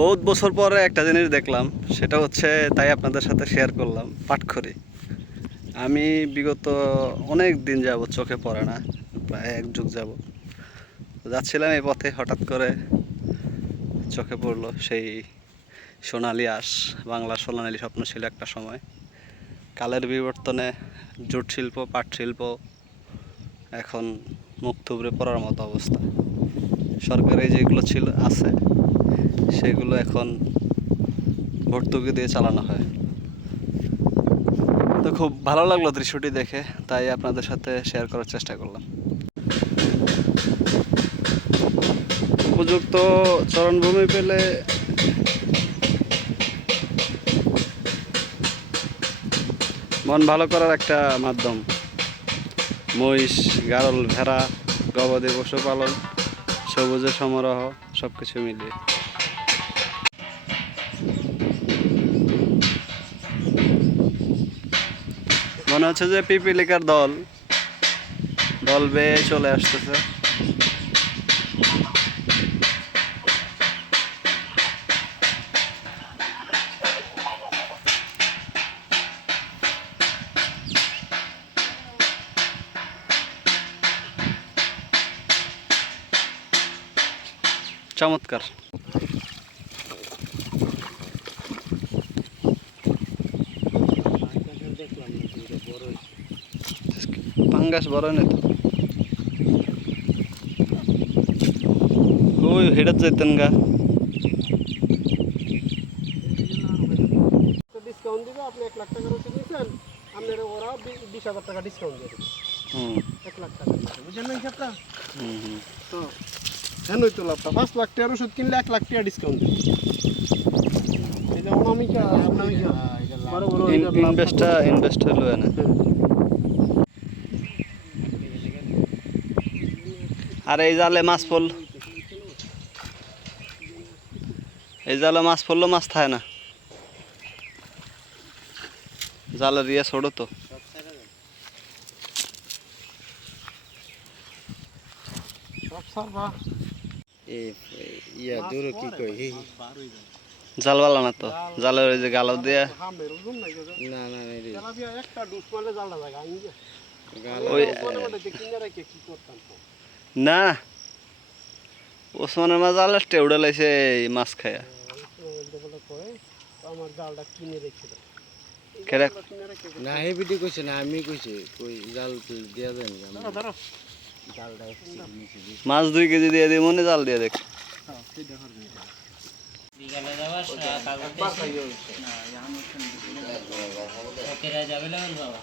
বহুত বছর পরে একটা জিনিস দেখলাম, সেটা হচ্ছে তাই আপনাদের সাথে শেয়ার করলাম, পাটখড়ি। আমি বিগত অনেক দিন যাব চোখে পড়ে না, প্রায় এক যুগ যাব যাচ্ছিলাম এই পথে, হঠাৎ করে চোখে পড়ল সেই সোনালি আঁশ বাংলার সোনালি স্বপ্ন ছিল একটা সময়। কালের বিবর্তনে জুট শিল্প, পাট শিল্প, এখন মুখ থুবড়ে পড়ার মতো অবস্থা। সরকারি যেগুলো ছিল, আছে। সেগুলো এখন ভর্তুকি দিয়ে চালানো হয়। তো খুব ভালো লাগল দৃশ্যটি দেখে, তাই আপনাদের সাথে শেয়ার করার চেষ্টা করলাম। উপযুক্ত চরণভূমি পেলে মন ভালো করার একটা মাধ্যম। মহিষ, গারল, ভেড়া, গবাদি পশুপালন, সবুজের সমারোহ সব কিছু মিলিয়ে। মনে হচ্ছে যে পিপিলিকার দল। দল বেয়ে চলে আসতেছে। চমৎকার। পাঙ্গাস বড় না তো। ওই হেডাত যাইতেন গা। ডিসকাউন্ট দিবে আপনি এক লাখ টাকার ওষুধ নিচ্ছেন আপনার ওরা বিশ হাজার টাকা ডিসকাউন্ট দিয়ে দেবে। এক লাখ টাকা। বুঝলেন না হিসাবটা তো হ্যাঁ নয় তো লাভটা। পাঁচ লাখ টাকার ওষুধ কিনলে এক লাখ টাকা ডিসকাউন্ট দিবে। এই অনামিকা অনামিকা। বড় বড় এটা লাভ ইনভেস্টটা না আর এই জালে মাছ পড়ল এই জালে মাছ পড়ল মাছ থাকে না। জালের ইয়ে ছোড়ো তো। জাল বালা না তো? জালের ওই যে গালো দিয়ে। না না ওই না। ওসমানের মাছ জালে টেউডে লাইছে এই মাছ খায়া। আমার জালটা কিনে রেখে। না হে বিটি কইছে না আমি কইছে কই জাল দিয়া দেন মাছ দুই কেজি দিয়ে দিয়ে মনে জাল দিয়ে দেখ। যাবে বাবা?